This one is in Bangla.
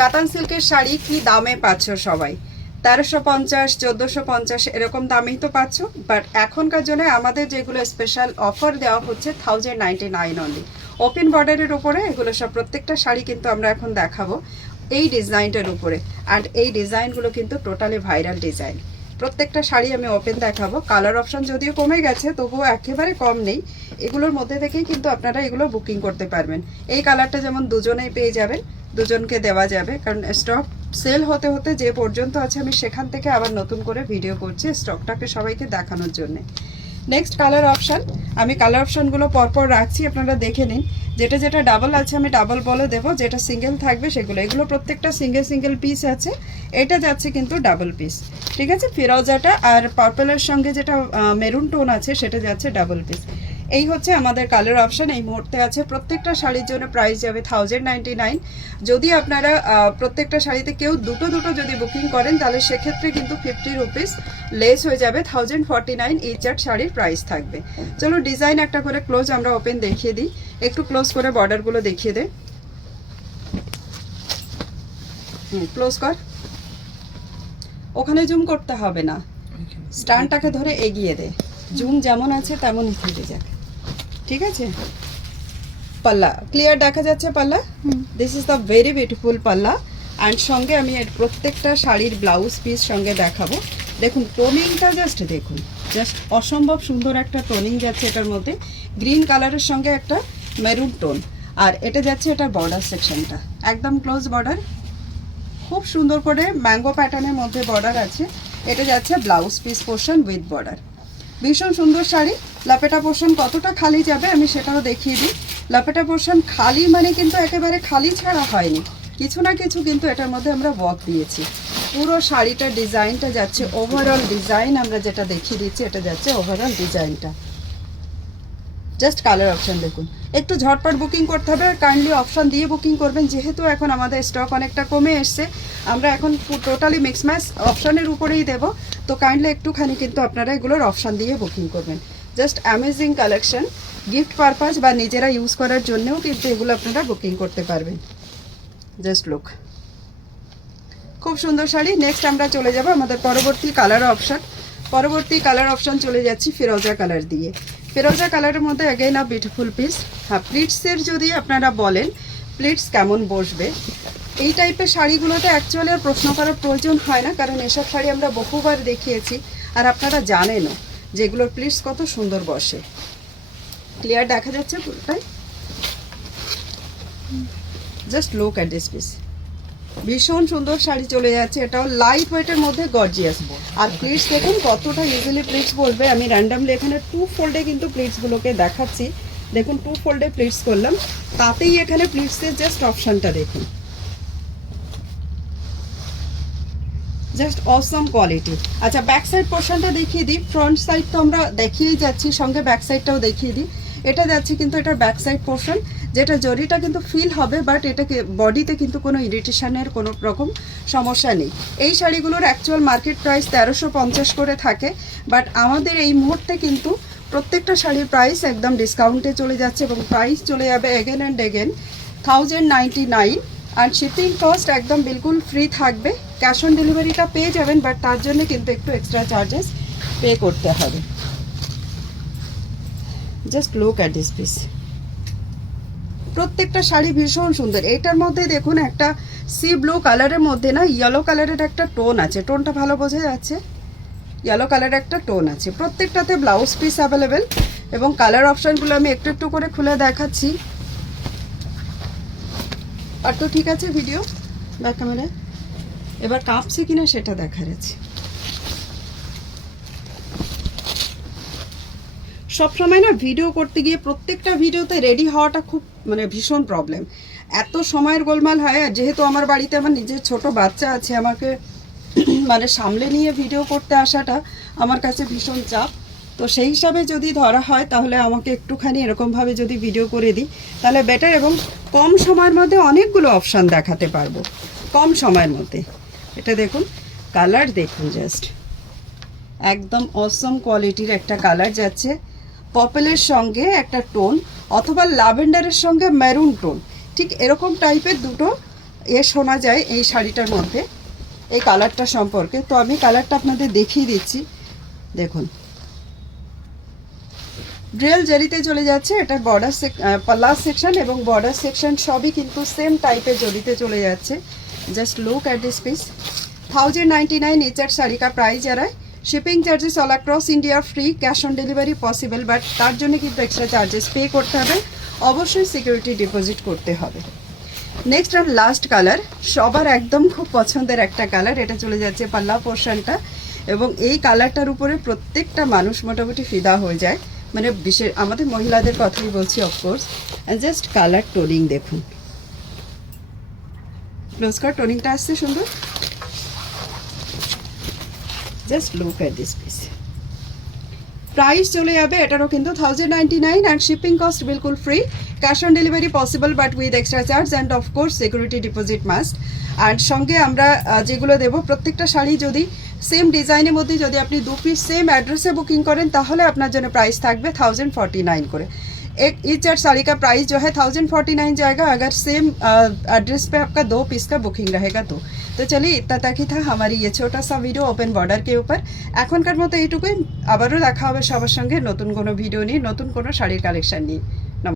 কাতান সিল্কের শাড়ি কি দামে পাচ্ছ সবাই? 1350, 1450 এরকম দামেই তো পাচ্ছ। বাট এখনকার জন্য আমাদের যেগুলো স্পেশাল অফার দেওয়া হচ্ছে 1099 অনলি। ওপেন বর্ডারের উপরে এগুলো সব প্রত্যেকটা শাড়ি কিন্তু আমরা এখন দেখাবো এই ডিজাইনটার উপরে। অ্যান্ড এই ডিজাইনগুলো কিন্তু টোটালি ভাইরাল ডিজাইন। প্রত্যেকটা শাড়ি আমি ওপেন দেখাবো। কালার অপশন যদিও কমে গেছে, তবুও একেবারে কম নেই। এগুলোর মধ্যে থেকেই কিন্তু আপনারা এগুলো বুকিং করতে পারবেন। এই কালারটা যেমন দুজনেই পেয়ে যাবেন, দুজনকে দেওয়া যাবে, কারণ স্টক সেল হতে হতে যে পর্যন্ত আছে আমি সেখান থেকে আবার নতুন করে ভিডিও করছি স্টকটাকে সবাইকে দেখানোর জন্যে। নেক্সট কালার অপশান, আমি কালার অপশানগুলো পরপর রাখছি, আপনারা দেখে নিন। যেটা যেটা ডাবল আছে আমি ডাবল বলে দেবো, যেটা সিঙ্গেল থাকবে সেগুলো। এগুলো প্রত্যেকটা সিঙ্গেল সিঙ্গেল পিস আছে, এটা যাচ্ছে কিন্তু ডাবল পিস, ঠিক আছে। ফিরোজাটা আর পার্পলের সঙ্গে যেটা মেরুন টোন আছে সেটা যাচ্ছে ডাবল পিস। এই হচ্ছে আমাদের কালার অপশান এই মুহূর্তে আছে। প্রত্যেকটা শাড়ির জন্য প্রাইস যাবে 1099। যদি আপনারা প্রত্যেকটা শাড়িতে কেউ দুটো দুটো যদি বুকিং করেন তাহলে সেক্ষেত্রে কিন্তু 50 রুপিস লেস হয়ে যাবে, 1049 এই চার্ট শাড়ির প্রাইস থাকবে। চলো ডিজাইন একটা করে ক্লোজ আমরা ওপেন দেখিয়ে দিই, একটু ক্লোজ করে বর্ডারগুলো দেখিয়ে দে। ক্লোজ কর, ওখানে জুম করতে হবে না, স্ট্যান্ডটাকে ধরে এগিয়ে দে, জুম যেমন আছে তেমনই থেকে যাক, ঠিক আছে। পাল্লা ক্লিয়ার দেখা যাচ্ছে পাল্লা? This is the very beautiful পাল্লা। অ্যান্ড সঙ্গে আমি এর প্রত্যেকটা শাড়ির ব্লাউজ পিস সঙ্গে দেখাবো। দেখুন টোনিংটা জাস্ট দেখুন, জাস্ট অসম্ভব সুন্দর একটা টোনিং যাচ্ছে এটার মধ্যে। গ্রিন কালারের সঙ্গে একটা মেরুন টোন, আর এটা যাচ্ছে এটা বর্ডার সেকশনটা একদম ক্লোজ বর্ডার, খুব সুন্দর করে ম্যাঙ্গো প্যাটার্নের মধ্যে বর্ডার আছে। এটা যাচ্ছে blouse piece portion with border. ভীষণ সুন্দর শাড়ি। লাপেটা পোর্শন কতটা খালি যাবে আমি সেটাও দেখিয়ে দিই। লাপেটা পোর্শন খালি মানে কিন্তু একেবারে খালি ছাড়া হয়নি, কিছু না কিছু কিন্তু এটার মধ্যে আমরা ওয়ার্ক দিয়েছি। পুরো শাড়িটার ডিজাইনটা যাচ্ছে ওভারঅল ডিজাইন, আমরা যেটা দেখিয়ে দিচ্ছি এটা যাচ্ছে ওভারঅল ডিজাইনটা। জাস্ট কালার অপশান দেখুন, একটু ঝটপট বুকিং করতে হবে, কাইন্ডলি অপশান দিয়ে বুকিং করবেন, যেহেতু এখন আমাদের স্টক অনেকটা কমে এসছে। আমরা এখন টোটালি মিক্স ম্যাচ অপশানের উপরেই দেবো, তো কাইন্ডলি একটুখানি কিন্তু আপনারা এগুলোর অপশান দিয়ে বুকিং করবেন। Just amazing collection, gift purpose বা নিজেরা ইউজ করার জন্যও কিন্তু এগুলো আপনারা বুকিং করতে পারবেন। জাস্ট লুক, খুব সুন্দর শাড়ি। নেক্সট আমরা চলে যাব আমাদের পরবর্তী কালার অপশান। পরবর্তী কালার অপশান চলে যাচ্ছি ফিরোজা কালার দিয়ে। ফিরোজা কালারের মধ্যে অ্যাগেন আ বিউটিফুল পিস। হ্যাঁ, প্লিটসের যদি আপনারা বলেন প্লিটস কেমন বসবে, এই টাইপের শাড়িগুলোতে অ্যাকচুয়ালি আর প্রশ্ন করার প্রয়োজন হয় না, কারণ এসব শাড়ি আমরা বহুবার দেখিয়েছি আর আপনারা জানেনও যে এগুলোর প্লিটস কত সুন্দর বসে। ক্লিয়ার দেখা যাচ্ছে পুরোটাই? Just look at this piece, ভীষণ সুন্দর শাড়ি চলে যাচ্ছে। এটাও লাইট ওয়েটের মধ্যে গর্জিয়াস। আর প্লিটস দেখুন কতটা ইজিলি প্লিটস বলবে। আমি র্যান্ডামলি এখানে 2 ফোল্ডে কিন্তু প্লিটসগুলোকে দেখাচ্ছি। দেখুন 2 ফোল্ডে প্লিটস করলাম, তাতেই এখানে প্লিটসের জাস্ট অপশানটা দেখুন, জাস্ট অসম কোয়ালিটি। আচ্ছা ব্যাক সাইড পোর্শনটা দেখিয়ে দিই। ফ্রন্ট সাইড তো আমরা দেখিয়েই যাচ্ছি, সঙ্গে ব্যাক সাইডটাও দেখিয়ে দিই। এটা যাচ্ছে কিন্তু এটার ব্যাক সাইড পোর্শন, যেটা জরিটা কিন্তু ফিল হবে, বাট এটাকে বডিতে কিন্তু কোনো ইরিটেশনের কোনো রকম সমস্যা নেই। এই শাড়িগুলোর অ্যাকচুয়াল মার্কেট প্রাইস 1350 করে থাকে, বাট আমাদের এই মুহূর্তে কিন্তু প্রত্যেকটা শাড়ির প্রাইস একদম ডিসকাউন্টে চলে যাচ্ছে, এবং প্রাইস চলে যাবে এগেন অ্যান্ড এগেন 1099। আর শিপিং কস্ট একদম বিলকুল ফ্রি থাকবে। ক্যাশ অন ডেলিভারিটা পেয়ে যাবেন, বাট তার জন্য কিন্তু একটু এক্সট্রা চার্জেস পে করতে হবে। Just look at this piece, প্রত্যেকটা শাড়ি ভীষণ সুন্দর। এটার মধ্যে দেখুন একটা সি ব্লু কালারের মধ্যে না ইয়েলো কালারের একটা টোন আছে, টোনটা ভালো বোঝা যাচ্ছে, ইয়েলো কালারের একটা টোন আছে। প্রত্যেকটাতে ব্লাউজ পিস অ্যাভেলেবেল, এবং কালার অপশানগুলো আমি একটু একটু করে খুলে দেখাচ্ছি। আর তো ঠিক আছে ভিডিও ব্যাক ক্যামেরায়, এবার কাঁপছে কিনা সেটা দেখার আছে। সবসময় না ভিডিও করতে গিয়ে প্রত্যেকটা ভিডিওতে রেডি হওয়াটা খুব মানে ভীষণ প্রবলেম, এত সময়ের গোলমাল হয়। আর যেহেতু আমার বাড়িতে আমার নিজের ছোট বাচ্চা আছে, আমাকে মানে সামলে নিয়ে ভিডিও করতে আসাটা আমার কাছে ভীষণ চাপ। তো সেই হিসাবে যদি ধরা হয় তাহলে আমাকে একটুখানি এরকমভাবে যদি ভিডিও করে দিই তাহলে বেটার, এবং কম সময়ের মধ্যে অনেকগুলো অপশান দেখাতে পারবো কম সময়ের মধ্যে। এটা দেখুন কালার দেখুন, জাস্ট একদম অসম কোয়ালিটির একটা কালার যাচ্ছে। পার্পলের সঙ্গে একটা টোন, অথবা ল্যাভেন্ডারের সঙ্গে মেরুন টোন, ঠিক এরকম টাইপের দুটো শোনা যায় এই শাড়িটার মধ্যে এই কালারটা সম্পর্কে। তো আমি কালারটা আপনাদের দেখিয়ে দিচ্ছি। দেখুন রিয়েল জরিতে চলে যাচ্ছে, এটা বর্ডার পাল্লা সেকশন এবং বর্ডার সেকশন সবই কিন্তু সেম টাইপের জরিতে চলে যাচ্ছে। Just look at this piece. 1099 Eicher sari কা প্রাইস आ रहा है। Shipping charges all across India free, cash on delivery possible, but তার জন্য কিন্তু এক্সট্রা চার্জেস পে করতে হবে, অবশ্যই সিকিউরিটি ডিপোজিট করতে হবে। নেক্সট আর লাস্ট কালার, সবার একদম খুব পছন্দের একটা কালার, এটা চলে যাচ্ছে পাল্লা পোর্শনটা এবং এই কালারটার উপরে প্রত্যেকটা মানুষ মোটামুটি ফিদা হয়ে যায়, মানে বিশেষ আমাদের মহিলাদের কথাই বলছি অফকোর্স। জাস্ট কালার টোনিং দেখুন, ক্লোজ কার টোনিংটা আসছে সুন্দর। Just look at this piece. Price চলে যাবে এটারও কিন্তু 1099 অ্যান্ড শিপিং কস্ট বিলকুল ফ্রি, cash on delivery possible but with extra charge and of course security deposit must. আর সঙ্গে আমরা যেগুলো দেবো প্রত্যেকটা শাড়ি যদি সেম ডিজাইনের মধ্যে যদি আপনি 2 পিস সেম অ্যাড্রেসে বুকিং করেন তাহলে আপনার জন্য প্রাইস থাকবে 1049 করে। एक ईच और साड़ी का प्राइस जो है 1049 जाएगा अगर सेम एड्रेस पे आपका 2 पीस का बुकिंग रहेगा तो चलिए इतना तक ही था हमारी ये छोटा सा वीडियो ओपन बॉर्डर के ऊपर। एखनकार मतो এইটুকুই, আবারও দেখা হবে সবার সঙ্গে নতুন কোনো ভিডিও নিয়ে, নতুন কোনো শাড়ির কালেকশন নিয়ে।